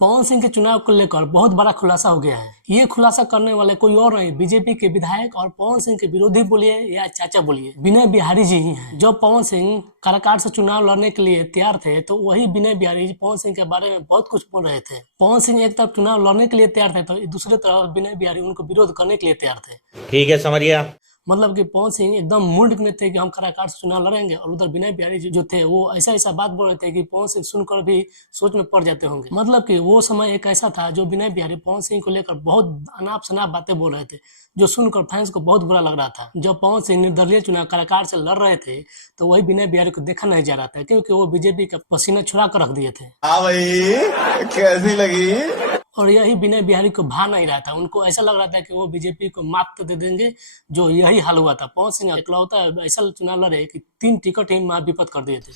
पवन सिंह के चुनाव को लेकर बहुत बड़ा खुलासा हो गया है। ये खुलासा करने वाले कोई और नहीं, बीजेपी के विधायक और पवन सिंह के विरोधी बोलिए या चाचा बोलिए, विनय बिहारी जी ही हैं। जब पवन सिंह काराकाट से चुनाव लड़ने के लिए तैयार थे तो वही विनय बिहारी पवन सिंह के बारे में बहुत कुछ बोल रहे थे। पवन सिंह एक तरफ चुनाव लड़ने के लिए तैयार थे तो दूसरी तरफ विनय बिहारी उनको विरोध करने के लिए तैयार थे। ठीक है, समझ गया। मतलब कि पवन सिंह एकदम मूड में थे कि हम काराकाट से चुनाव लड़ेंगे, और उधर विनय बिहारी जो थे वो ऐसा ऐसा बात बोल रहे थे कि पवन सिंह सुनकर भी सोच में पड़ जाते होंगे। मतलब कि वो समय एक ऐसा था जो विनय बिहारी पवन सिंह को लेकर बहुत अनाप शनाप बातें बोल रहे थे, जो सुनकर फैंस को बहुत बुरा लग रहा था। जब पवन सिंह निर्दलीय चुनाव काराकाट से लड़ रहे थे तो वही विनय बिहारी को देखा नहीं जा रहा था, क्योंकि वो बीजेपी का पसीना छुड़ा कर रख दिए थे। हाँ भाई, कैसी लगी? और यही विनय बिहारी को भा नहीं रहा था। उनको ऐसा लग रहा था कि वो बीजेपी को मात तो दे देंगे, जो यही हाल हुआ था। पवन सिंह इकलौता ऐसा चुनाव लड़े कि 3 टिकट ही महाविपत कर दिए थे।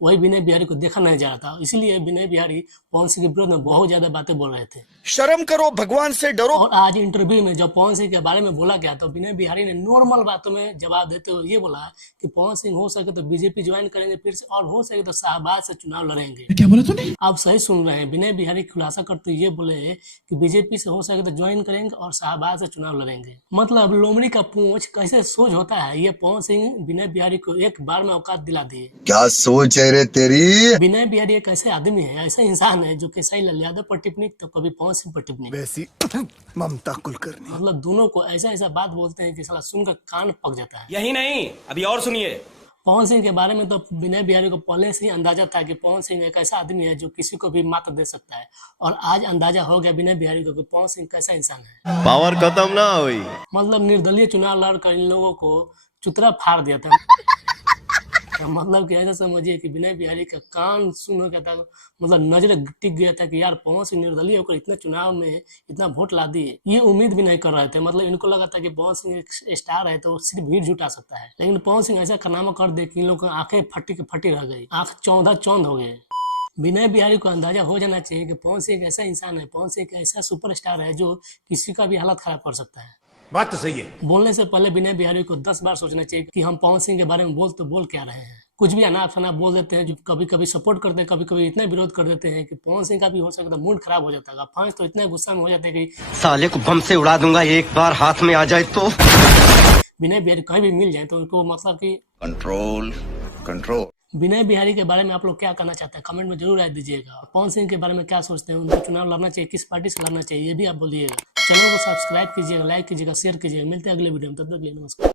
वही विनय बिहारी को देखा नहीं जा रहा था, इसीलिए विनय बिहारी पवन सिंह के विरोध में बहुत ज्यादा बातें बोल रहे थे। शर्म करो, भगवान से डरो। और आज इंटरव्यू में जब पवन सिंह के बारे में बोला गया तो विनय बिहारी ने नॉर्मल बातों में जवाब देते हुए ये बोला कि पवन सिंह हो सके तो बीजेपी ज्वाइन करेंगे फिर से, और हो सके तो शाहबाज से चुनाव लड़ेंगे। क्या बोला तूने? आप सही सुन रहे हैं, विनय बिहारी खुलासा करते ये बोले कि बीजेपी से हो सके तो ज्वाइन करेंगे और शाहबाज से चुनाव लड़ेंगे। मतलब लोमड़ी का पूंछ कैसे सोच होता है, ये पवन सिंह विनय बिहारी को एक बार में औकात दिला दिए। क्या सोच है रे तेरी? विनय बिहारी एक ऐसे आदमी है, ऐसा इंसान है जो केसाई लाल यादव पर टिप्पणी तो कभी पवन सिंह पर टिप्पणी। वैसी ममता कुलकर्णी। मतलब दोनों को ऐसा ऐसा बात बोलते हैं कि साला सुनकर कान पक जाता है। यही नहीं, अभी और सुनिए। पवन सिंह के बारे में तो विनय बिहारी को पहले से ही अंदाजा था कि पवन सिंह एक ऐसा आदमी है जो किसी को भी मात दे सकता है, और आज अंदाजा हो गया विनय बिहारी को कि पवन सिंह कैसा इंसान है। पावर खत्म ना हुई। मतलब निर्दलीय चुनाव लड़कर इन लोगों को चुतरा फाड़ दिया था। मतलब कि ऐसा समझिए कि विनय बिहारी का कान सुन हो गया था, मतलब नजर टिक गया था कि यार पवन सिंह निर्दलीय होकर इतने चुनाव में इतना वोट ला दिए। ये उम्मीद भी नहीं कर रहे थे। मतलब इनको लगा था कि पवन सिंह एक स्टार है तो सिर्फ भीड़ जुटा सकता है, लेकिन पवन सिंह ऐसा कारनामा कर दे कि इन लोगों की आंखें फटी के फटी रह गई, आंख चौंधा चौंध हो गए। विनय बिहारी को अंदाजा हो जाना चाहिए कि पवन सिंह एक ऐसा इंसान है, पवन सिंह एक ऐसा सुपरस्टार है जो किसी का भी हालत खराब कर सकता है। बात तो सही है। बोलने से पहले विनय बिहारी को 10 बार सोचना चाहिए कि हम पवन सिंह के बारे में बोल क्या रहे हैं। कुछ भी अनाप शनाप बोल देते हैं, जो कभी कभी सपोर्ट करते हैं, कभी कभी इतना विरोध कर देते हैं कि पवन सिंह का भी हो सकता है मूड खराब हो जाता है। फैंस तो इतने गुस्सा में हो जाते हैं कि साले को बम से उड़ा दूंगा एक बार हाथ में आ जाए तो। विनय बिहारी कहीं भी मिल जाए तो उनको मतलब कि कंट्रोल। विनय बिहारी के बारे में आप लोग क्या कहना चाहते हैं, कमेंट में जरूर राय दीजिएगा। पवन सिंह के बारे में क्या सोचते हैं, उनको चुनाव लड़ना चाहिए, किस पार्टी से लड़ना चाहिए, ये भी आप बोलिएगा। चैनल को सब्सक्राइब कीजिएगा, लाइक कीजिएगा, शेयर कीजिएगा। मिलते हैं अगले वीडियो में, तब तक के लिए नमस्कार।